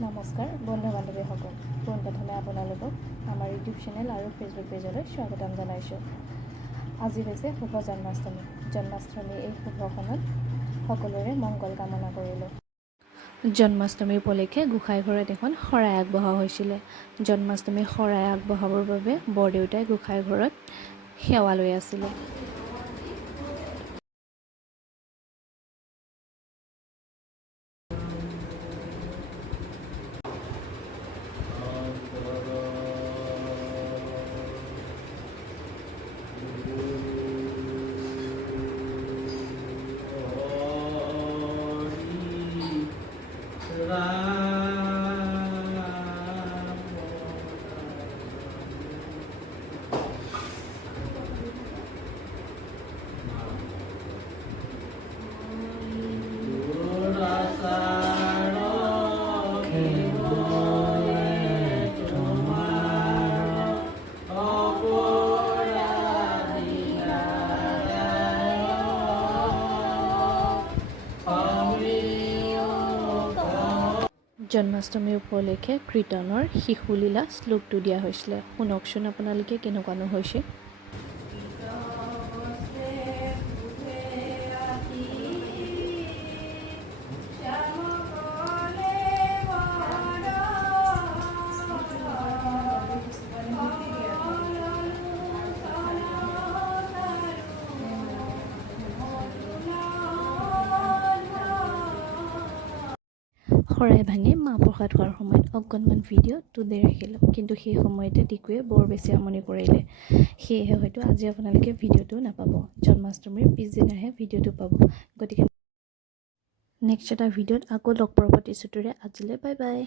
নমস্কাৰ বন্ধু বান্ধৱীসকল, পোনপ্ৰথমে আপোনালোকক আমাৰ ইউটিউব চেনেল আৰু ফেচবুক পেজলৈ স্বাগতম জনাইছোঁ। আজি হৈছে শুভ জন্মাষ্টমী। এই শুভখনত সকলোৰে মংগল কামনা কৰিলোঁ। জন্মাষ্টমী উপলক্ষে গোসাঁই ঘৰত এখন শৰাই আগবঢ়োৱা হৈছিলে। জন্মাষ্টমী শৰাই আগবঢ়াবৰ বাবে বৰদেউতাই গোসাঁই ঘৰত সেৱা লৈ আছিলে। জন্মাষ্টমী উপলক্ষে কীৰ্তনৰ শিশুলীলা শ্লোকটো দিয়া হৈছিলে। শুনকচোন আপোনালোকে কেনেকুৱানো হৈছে। শৰাই ভাঙি মাহ প্ৰসাদ খোৱাৰ সময়ত অকণমান ভিডিঅ' তুলি ৰাখিলোঁ, কিন্তু সেই সময়তে টিকুৱে বৰ বেছি আমনি কৰিলে। সেয়েহে হয়তো আজি আপোনালোকে ভিডিঅ'টো নাপাব। জন্মাষ্টমীৰ পিছদিনাহে ভিডিঅ'টো পাব। গতিকে নেক্সট এটা ভিডিঅ'ত আকৌ লগ পোৱাৰ প্ৰতিশ্ৰুতিৰে আজিলৈ বাই বাই।